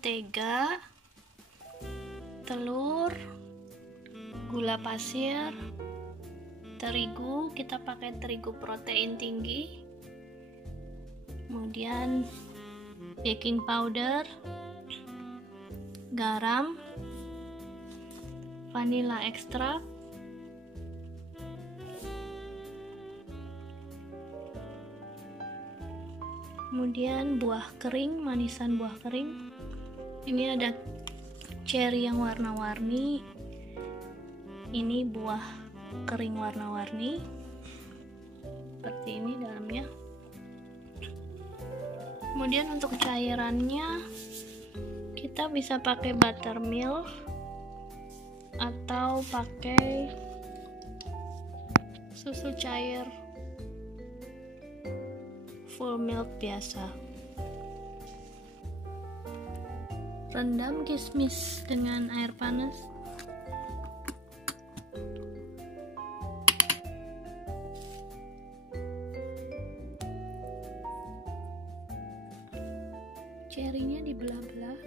mentega, telur, gula pasir, terigu. Kita pakai terigu protein tinggi, kemudian baking powder, garam, vanilla extract, kemudian buah kering, manisan buah kering. Ini ada cherry yang warna-warni, ini buah kering warna-warni seperti ini dalamnya. Kemudian untuk cairannya kita bisa pakai buttermilk atau pakai susu cair full milk biasa. Rendam kismis dengan air panas. Cherry-nya dibelah-belah.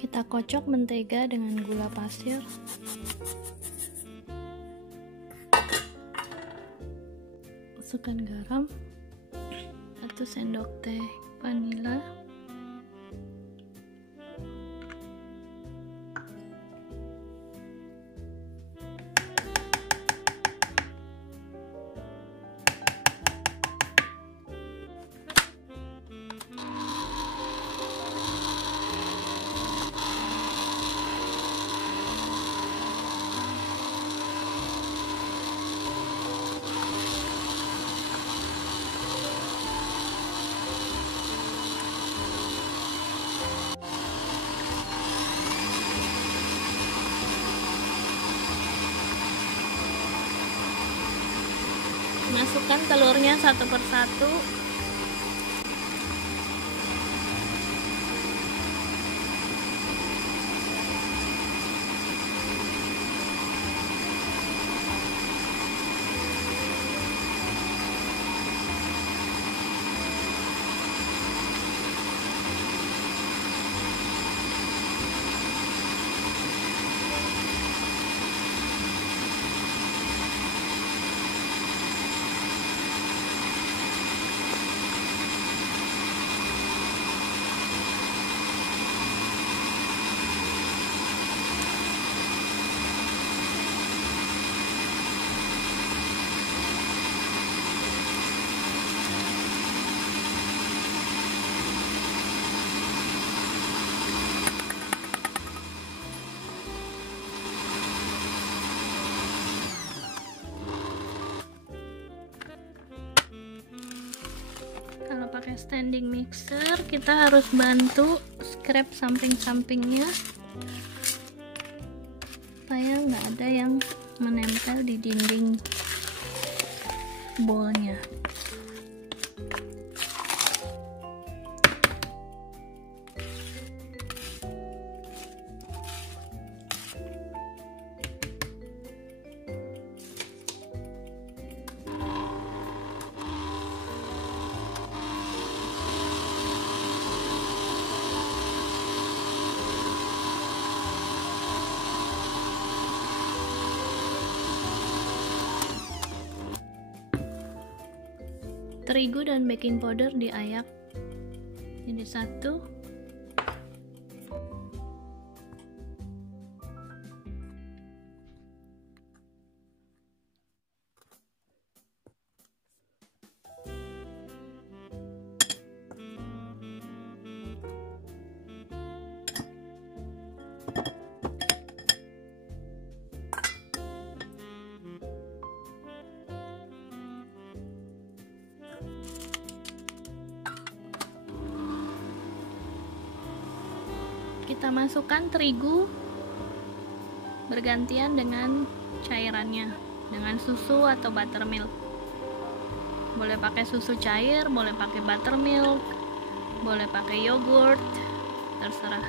Kita kocok mentega dengan gula pasir. Masukkan garam, 1 sendok teh vanila, masukkan telurnya satu persatu. Kalau pakai standing mixer kita harus bantu scrap samping-sampingnya supaya nggak ada yang menempel di dinding bowlnya. Terigu dan baking powder diayak jadi satu. Kita masukkan terigu bergantian dengan cairannya, dengan susu atau buttermilk. Boleh pakai susu cair, boleh pakai buttermilk, boleh pakai yogurt, terserah.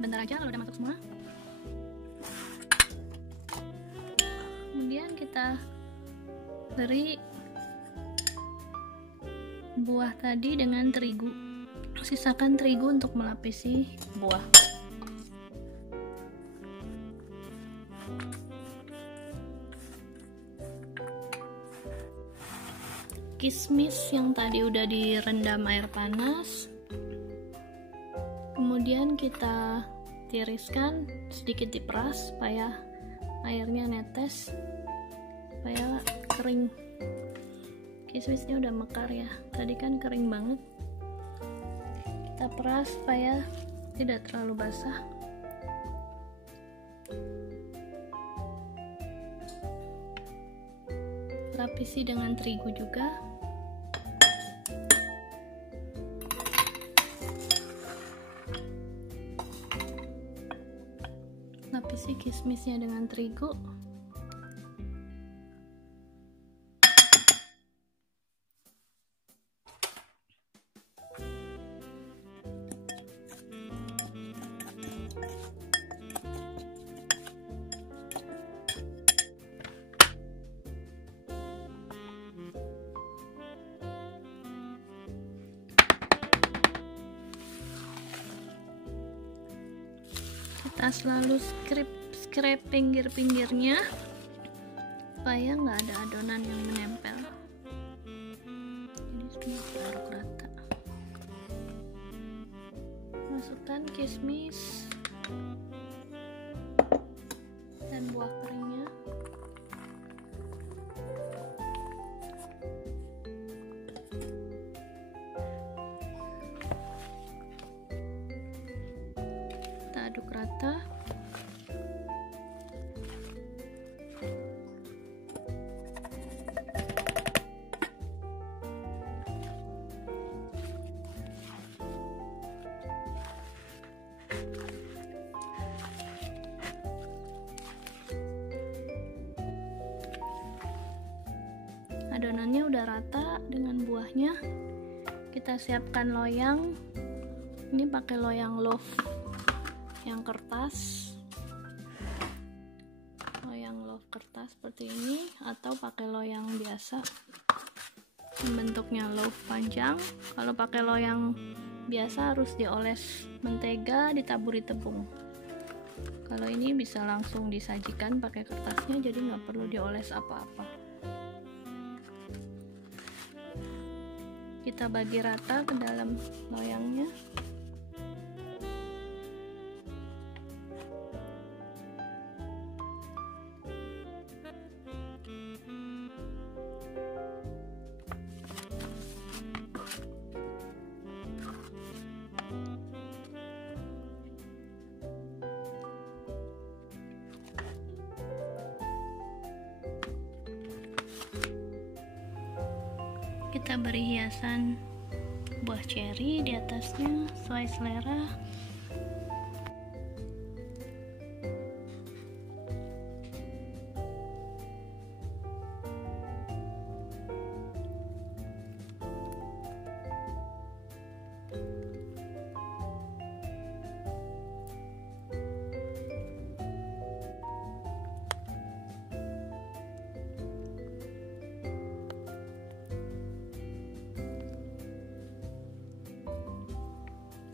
Bentar aja kalau udah masuk semua. Kemudian kita beri buah tadi dengan terigu. Sisakan terigu untuk melapisi buah. Kismis yang tadi udah direndam air panas, kemudian kita tiriskan, sedikit diperas supaya airnya netes, supaya kering. Kismisnya udah mekar ya, tadi kan kering banget. Kita peras supaya tidak terlalu basah. Lapisi dengan terigu juga. Lapisi kismisnya dengan terigu. Kita selalu scrape pinggir-pinggirnya supaya nggak ada adonan yang menempel. Ini semua taruh rata. Masukkan kismis dan buah keringnya. Kita aduk rata. Adonannya udah rata dengan buahnya. Kita siapkan loyang. Ini pakai loyang loaf yang kertas, loyang loaf kertas seperti ini, atau pakai loyang biasa bentuknya loaf panjang. Kalau pakai loyang biasa harus dioles mentega, ditaburi tepung. Kalau ini bisa langsung disajikan pakai kertasnya, jadi nggak perlu dioles apa-apa. Kita bagi rata ke dalam loyangnya. Kita beri hiasan buah ceri di atasnya sesuai selera.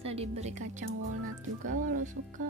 bisa diberi kacang walnut juga kalau suka.